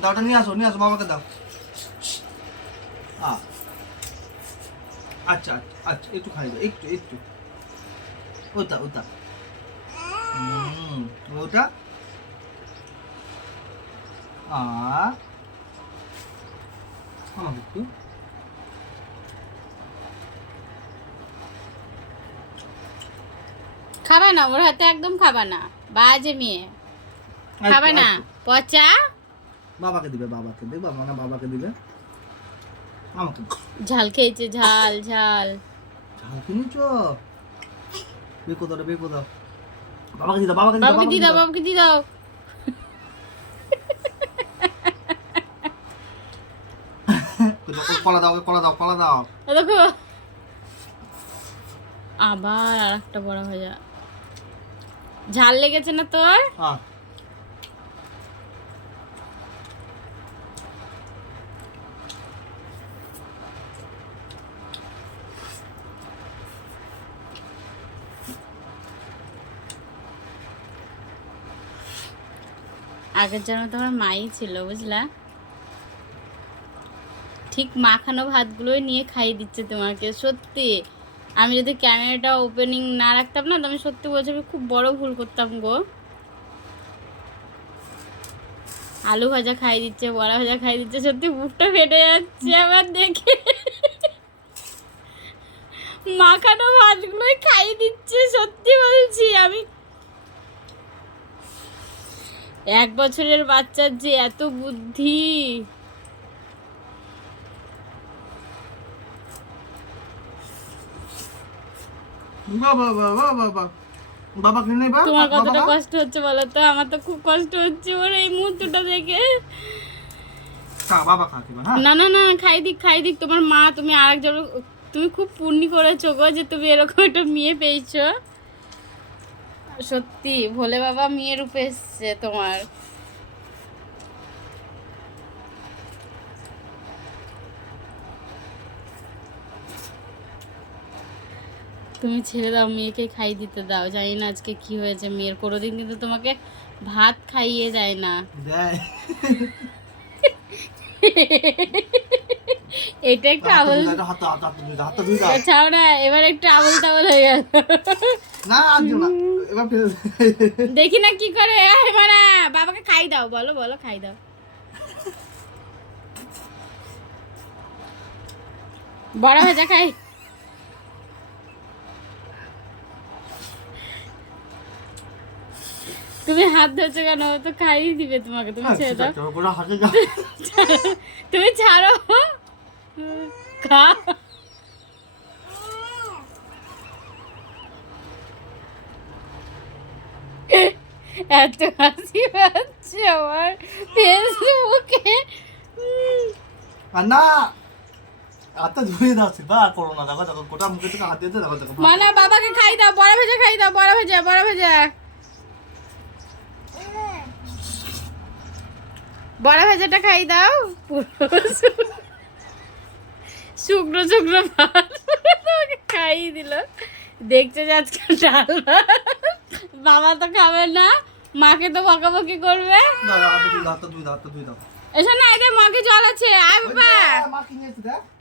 দাও, ওটা নিয়ে আসো, নিয়ে আসো, বাবাকে দাও। আচ্ছা আচ্ছা আচ্ছা, একটু খাই দাও, একটু একটু। ওটা ওটা ওটা আমাকে একটু। খাবে না, ওর হাতে একদম খাবে না, বাজে মেয়ে, খাবে না, পচা। বাবাকে দিবে, বাবাকে দেখবা, মানে বাবাকে দিবে, আমাকে দাও। ঝাল খেয়েছে, ঝাল ঝাল। ঝাল কিনেছ, বেকো দাও, বেকো দাও, বাবাকে দি দাও, বাবাকে দি দাও, বাবাকে দিয়ে দাও, বাবাকে দিয়ে দাও। কলা দাও, কলা দাও, কলা দাও। দেখো আবার আর একটা বড় ভাজা। ঝাল লেগেছে না তোর? আগের জন্য তোমার মাই ছিল, বুঝলা? ঠিক মাখানো ভাতগুলোই নিয়ে খাইয়ে দিচ্ছে তোমাকে। সত্যি আমি যদি ক্যামেরাটা ওপেনিং না রাখতাম না, তো আমি সত্যি বলছি আমি খুব বড় ভুল করতাম গো। আলু ভাজা খাই দিচ্ছে, বড়া ভাজা খাই দিচ্ছে, সত্যি বুকটা ফেটে যাচ্ছে আমার দেখে। মাখানো ভাতগুলোই খাই দিচ্ছে, সত্যি বলছি। আমি 1 বছরের বাচ্চার যে এত বুদ্ধি! বাবা বাবা বাবা, বাবাকে নেবা। তোমার কতটা কষ্ট হচ্ছে বলো তো? আমার তো খুব কষ্ট হচ্ছে ওর এই মুহূর্তটা দেখে। বাবা খাওয়াতে, হ্যাঁ? না না না, খাই দিক খাই দিক। তোমার মা, তুমি আরেকজন, তুমি খুব পুণ্যি করেছো গো যে তুমি এরকম একটা মেয়ে পেয়েছো। সত্যি ভোলে বাবা মেয়ের রূপে এসছে তোমার। তুমি ছেড়ে দাও, মেয়েকে খাই দিতে দাও। জানি না আজকে কি হয়েছে মেয়ের, কোনোদিন কিন্তু তোমাকে ভাত খাইয়ে যায় না। এটা একটু আবল, ছাড়ো না, এবার একটু আবল তাবল হয়ে গেল। দেখি না কি করে। মানে বাবাকে খাই দাও, বলো বলো, খাই দাও। বড়া ভাজা খাই। তুমি হাত ধরছো কেন? ও তো খাইয়ে দিবে তোমাকে, তুমি ছেড়ে দাও। তুমি ছাড়ো, খা। এত হাসি পাচ্ছে আমার ফেসবুকে। না হাতটা ধুয়ে দাও, বা করো না, দেখো দেখো গোটা মুখে থেকে হাত দিয়ে দেখো দেখো। মানে বাবাকে খাই দাও, বড়া ভাজা খাই দাও, বড়া ভাজা, বড়া ভাজা, বড়া ভাজাটা খাই দাও। শুকনো শুকনো ভাত তোমাকে খাইয়ে দিল। দেখছো যে আজকে ডাল ভাত। বাবা তো খাবে না, মাকে তো বকাবকি করবে। হাতটা ধুয়ে দাও, হাতটা ধুয়ে দাও। এসো না, এটা মাকে জল আছে। আয় বাবা। মা কি নিয়েছে দেখ।